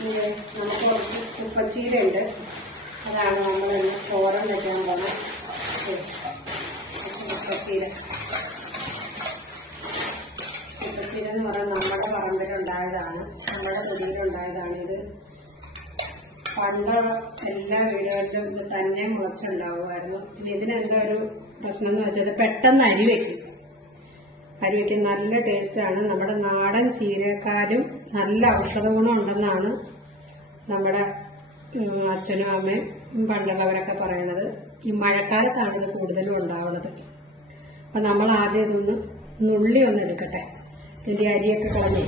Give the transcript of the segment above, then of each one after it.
നമുക്ക് കുറച്ച് ഉപ്പച്ചീരയുണ്ട്. അതാണ് നമ്മളിന്ന് തോരൻ വയ്ക്കാൻ പോകുന്നത്. ഉപ്പച്ചീര എന്ന് പറഞ്ഞാൽ നമ്മുടെ പറമ്പിലുണ്ടായതാണ്, നമ്മുടെ തൊടിയിലുണ്ടായതാണ്. ഇത് പണ്ട് എല്ലാ വീടുകളിലും ഇത് തന്നെ മുളച്ചുണ്ടാവുമായിരുന്നു. പിന്നെ ഇതിനെന്താ ഒരു പ്രശ്നം എന്ന് വെച്ചാൽ പെട്ടെന്ന് അരി വയ്ക്കും. നല്ല ടേസ്റ്റാണ്. നമ്മുടെ നാടൻ ചീരക്കാരും നല്ല ഔഷധ ഗുണം ഉണ്ടെന്നാണ് നമ്മുടെ അച്ഛനും അമ്മയും പണ്ടുള്ളവരൊക്കെ പറയണത്. ഈ മഴക്കാലത്താണ് ഇത് കൂടുതലും ഉണ്ടാവുന്നത്. അപ്പം നമ്മൾ ആദ്യം ഇതൊന്ന് നുള്ളി ഒന്ന് എടുക്കട്ടെ. ഇതിൻ്റെ അരിയൊക്കെ കളഞ്ഞ്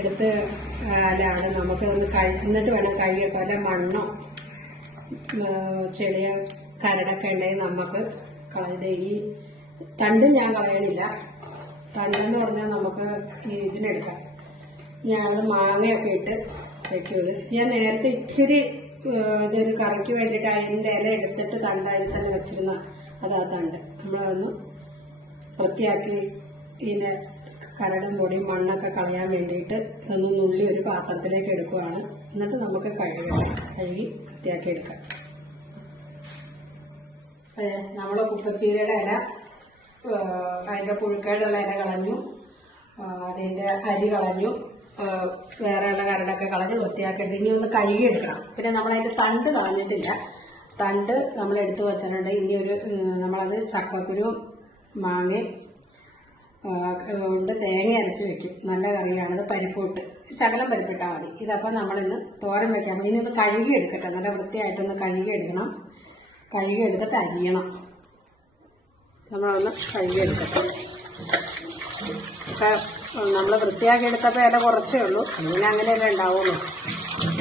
എടുത്ത് അല്ലാതെ നമുക്കിതൊന്ന് എന്നിട്ട് വേണം കഴുകിയൊക്കെ. വല്ല മണ്ണോ ചെളിയ കരടൊക്കെ ഉണ്ടെങ്കിൽ നമുക്ക് കളയത്. ഈ തണ്ടും ഞാൻ കളയണില്ല. തണ്ടെന്ന് പറഞ്ഞാൽ നമുക്ക് ഇതിനെടുക്കാം. ഞാനത് മാങ്ങയൊക്കെ ഇട്ട് വയ്ക്കുന്നത്. ഞാൻ നേരത്തെ ഇച്ചിരി ഇതൊരു കറിക്ക് വേണ്ടിയിട്ട് അതിൻ്റെ ഇല എടുത്തിട്ട് തണ്ട് അതിൽ തന്നെ വെച്ചിരുന്ന അതാ തണ്ട്. നമ്മളതൊന്ന് വൃത്തിയാക്കി ഇതിൻ്റെ കരടും പൊടിയും മണ്ണൊക്കെ കളയാൻ വേണ്ടിയിട്ട് ഇതൊന്ന് നുള്ളി ഒരു പാത്രത്തിലേക്ക് എടുക്കുകയാണ്. എന്നിട്ട് നമുക്ക് കഴുകി വൃത്തിയാക്കി എടുക്കാം. നമ്മൾ കുപ്പച്ചീരയുടെ ഇല, അതിൻ്റെ പുഴുക്കയുടെ ഇല കളഞ്ഞു, അതിൻ്റെ അരി കളഞ്ഞു, വേറെയുള്ള കരടൊക്കെ കളഞ്ഞ് വൃത്തിയാക്കിയിട്ട് ഇനി ഒന്ന് കഴുകിയെടുക്കണം. പിന്നെ നമ്മളതിൻ്റെ തണ്ട് കളഞ്ഞിട്ടില്ല. തണ്ട് നമ്മൾ എടുത്ത് വെച്ചിട്ടുണ്ട്. ഇനി നമ്മളത് ചക്കക്കുരു മാങ്ങയും കൊണ്ട് തേങ്ങ അരച്ച് വെക്കും. നല്ല കറിയാണത്. പരിപ്പിട്ട് ശകലം പരിപ്പിട്ടാൽ മതി. ഇതപ്പം നമ്മളിന്ന് തോരൻ വെക്കാൻ മതി. ഇനി ഒന്ന് കഴുകിയെടുക്കട്ടെ. നല്ല വൃത്തിയായിട്ടൊന്ന് കഴുകിയെടുക്കണം. കഴുകിയെടുത്തിട്ട് അരിയണം. നമ്മളൊന്ന് കഴുകിയെടുക്കട്ടെ. ഒക്കെ നമ്മൾ വൃത്തിയാക്കി എടുത്തപ്പോൾ ഇല കുറച്ചേ ഉള്ളൂ. അങ്ങനെ അങ്ങനെയല്ലേ ഉണ്ടാവുള്ളൂ.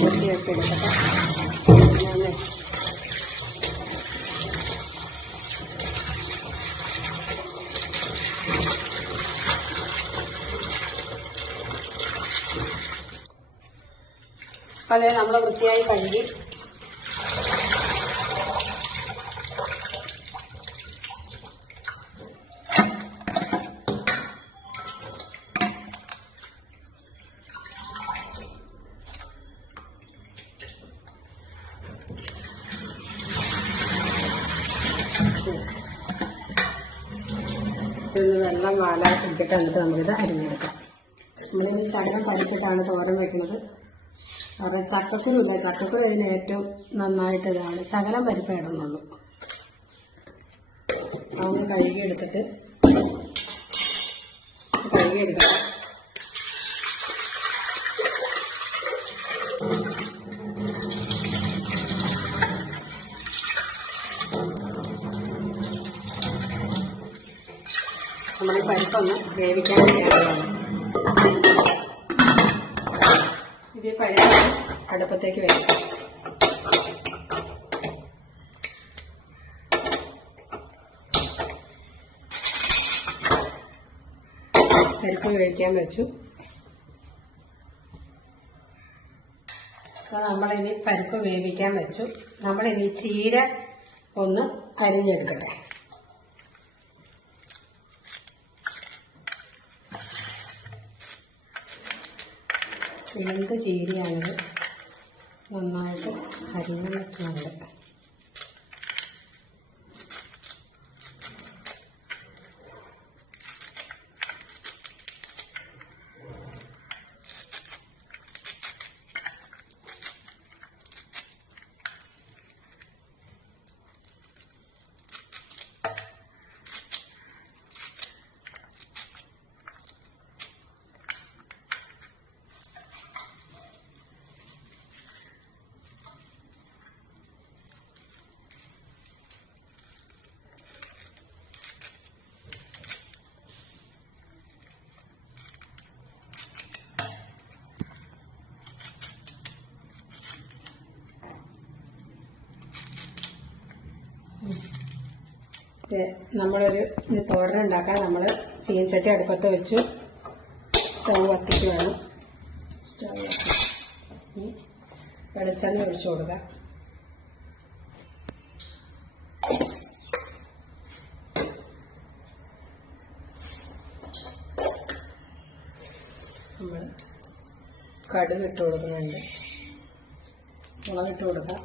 വൃത്തിയാക്കി എടുക്കട്ടെ. അതെ, നമ്മൾ വൃത്തിയായി കഴുകി വെള്ളം ഇട്ടിട്ട് എന്നിട്ട് നമുക്കിത് അരിഞ്ഞെടുക്കാം. നമ്മളിത് ശകലം പരിപ്പിട്ടാണ് തോരൻ വെക്കുന്നത്. കാരണം ചക്കക്കുരു ഇല്ല. ചക്കക്കുരു അതിന് ഏറ്റവും നന്നായിട്ട് ഇതാണ്. ശകലം പരിപ്പേ ഇടുന്നുള്ളൂ. അതൊന്ന് കഴുകിയെടുക്കാം. നമ്മൾ ഈ പരിപ്പൊന്ന് വേവിക്കാൻ വേണ്ടിയാണ്. ഇത് പരിപ്പ് അടുപ്പത്തേക്ക് വേവിക്കാം. പരിപ്പ് വേവിക്കാൻ വെച്ചു. അപ്പോൾ നമ്മളിനി പരിപ്പ് വേവിക്കാൻ വെച്ചു. നമ്മളിനി ചീര ഒന്ന് അരിഞ്ഞെടുക്കട്ടെ. എന്ത് ചീരയാണിത്, നന്നായിട്ട് അരിഞ്ഞു വെക്കുന്നുണ്ട്. നമ്മളൊരു തോരൻ ഉണ്ടാക്കാൻ നമ്മൾ ചീനച്ചട്ടി അടുപ്പത്ത് വെച്ചു. സ്റ്റവ് കത്തിക്കുകയാണ്. വെളിച്ചെണ്ണ ഒഴിച്ചു കൊടുക്കുക. നമ്മൾ കടുക് ഇട്ട് കൊടുക്കുന്നുണ്ട്. മുളകിട്ട് കൊടുക്കാം.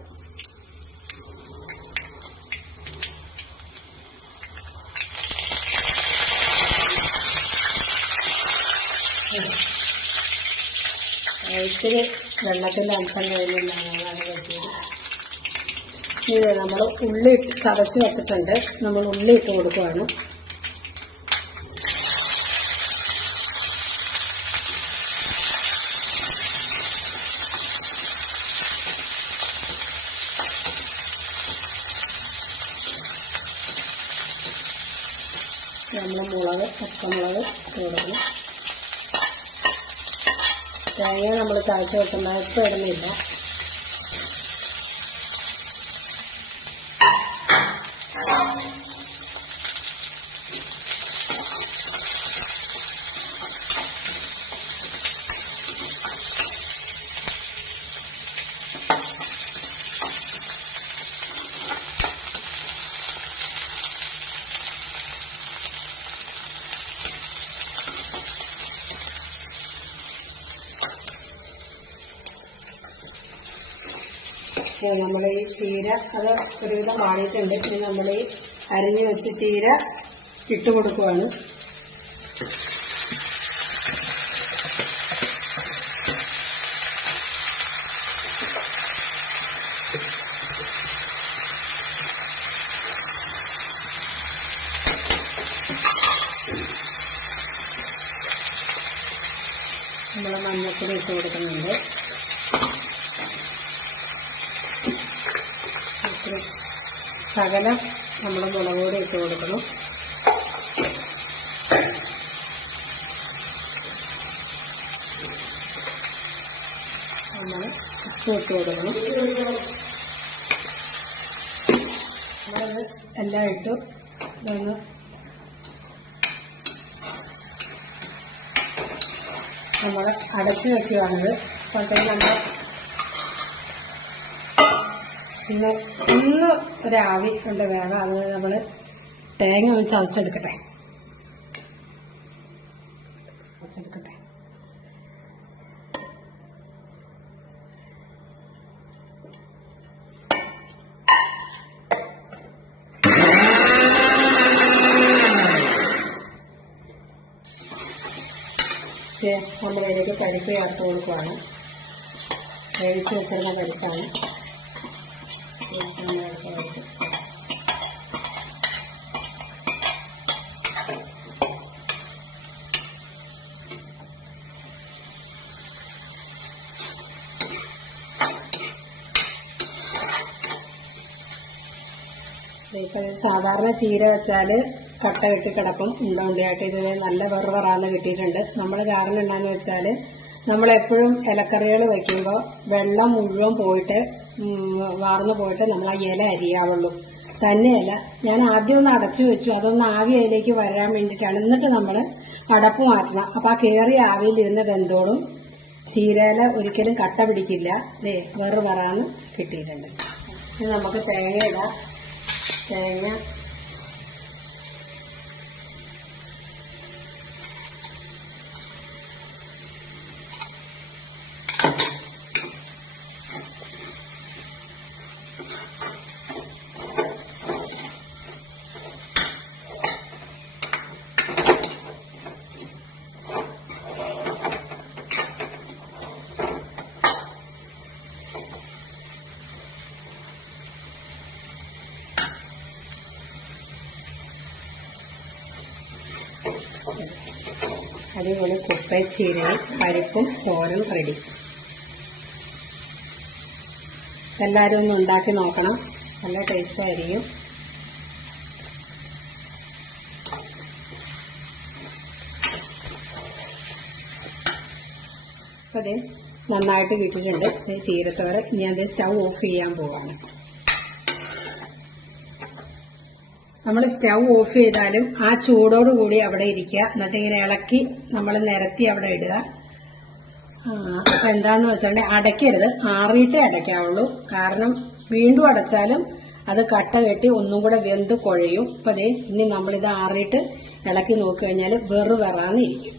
ഇത്തിരി വെള്ളത്തിൻ്റെ അംശം കഴിഞ്ഞിട്ടാണ് അതാണ് പറ്റിയത്. ഇത് നമ്മൾ ഉള്ളി ചതച്ച് വെച്ചിട്ടുണ്ട്. നമ്മൾ ഉള്ളി ഇട്ട് കൊടുക്കുകയാണ്. നമ്മൾ മുളക് പച്ചമുളക് ഇട്ട് കൊടുക്കണം. തേങ്ങ നമ്മൾ ചതച്ച് വെക്കുന്നത് ഇപ്പം ഇടുന്നില്ല. നമ്മൾ ഈ ചീര അത് ഒരുവിധം വാടിയിട്ടുണ്ട്. ഇനി നമ്മൾ ഈ അരിഞ്ഞു വെച്ച് ചീര ഇട്ട് കൊടുക്കുവാണ്. നമ്മൾ മഞ്ഞൾപ്പൊടി ഇട്ട് കൊടുക്കുന്നുണ്ട്. ശകലം നമ്മൾ മുളക് പൊടി ഇട്ട് കൊടുക്കണം. നമ്മൾ ഉപ്പ് ഇട്ട് കൊടുക്കണം. നമ്മളത് എല്ലാം ഇട്ട് ഇതൊന്ന് നമ്മൾ അടച്ച് വയ്ക്കുകയാണത്. അപ്പോഴത്തേക്ക് നമ്മൾ പിന്നെ ഒന്ന് ഒരാവി കൊണ്ട് വേഗം അത് നമ്മൾ തേങ്ങ ഒന്ന് ചതച്ചെടുക്കട്ടെ. നമ്മളിതിലേക്ക് പരിപ്പ് ചേർത്ത് കൊടുക്കുകയാണ്. വേവിച്ച് വെച്ചിരുന്ന പരിപ്പാണ്. ഇപ്പം സാധാരണ ചീര വെച്ചാൽ കട്ട കെട്ടി കിടക്കും ഉണ്ടയായിട്ട്. ഇത് നല്ല വെറുവറാന്ന് കിട്ടിയിട്ടുണ്ട്. നമ്മൾ കാരണം എന്താണെന്ന് വെച്ചാൽ നമ്മളെപ്പോഴും ഇലക്കറികൾ വയ്ക്കുമ്പോൾ വെള്ളം മുഴുവൻ പോയിട്ട് വാർന്നു പോയിട്ട് നമ്മൾ ആ ഇല അരിയാവുള്ളൂ. തന്നെയല്ല, ഞാൻ ആദ്യം ഒന്ന് അടച്ചു വെച്ചു. അതൊന്ന് ആവി അതിലേക്ക് വരാൻ വേണ്ടിയിട്ടാണ്. എന്നിട്ട് നമ്മൾ അടപ്പ് മാറ്റണം. അപ്പോൾ ആ കയറിയ ആവിയിലിരുന്ന് വെന്തോളും. ചീരയില ഒരിക്കലും കട്ട പിടിക്കില്ല. വെറുവറാന്ന് കിട്ടിയിട്ടുണ്ട്. ഇനി നമുക്ക് തേങ്ങ ഇടാം. തേങ്ങ അടിപൊളി കുപ്പച്ചീരയും പരിപ്പും തോരൻ റെഡി. എല്ലാവരും ഒന്ന് ഉണ്ടാക്കി നോക്കണം. നല്ല ടേസ്റ്റായിരിക്കും. അപ്പോൾ അത് നന്നായിട്ട് കിട്ടിയിട്ടുണ്ട് ചീരത്തോരൻ. ഇനി അത് സ്റ്റൗ ഓഫ് ചെയ്യാൻ പോവാണ്. നമ്മൾ സ്റ്റൗ ഓഫ് ചെയ്താലും ആ ചൂടോടുകൂടി അവിടെ ഇരിക്കുക. എന്നിട്ട് ഇങ്ങനെ ഇളക്കി നമ്മൾ നിരത്തി അവിടെ ഇടുക. അപ്പം എന്താന്ന് വെച്ചിട്ടുണ്ടെങ്കിൽ അടയ്ക്കരുത്, ആറിയിട്ടേ അടയ്ക്കാവുള്ളൂ. കാരണം വീണ്ടും അടച്ചാലും അത് കട്ട കെട്ടി ഒന്നും കൂടെ വെന്ത് കുഴയും. അപ്പം ഇനി നമ്മളിത് ആറിയിട്ട് ഇളക്കി നോക്കി കഴിഞ്ഞാൽ വെറുവെറാന്നിരിക്കും.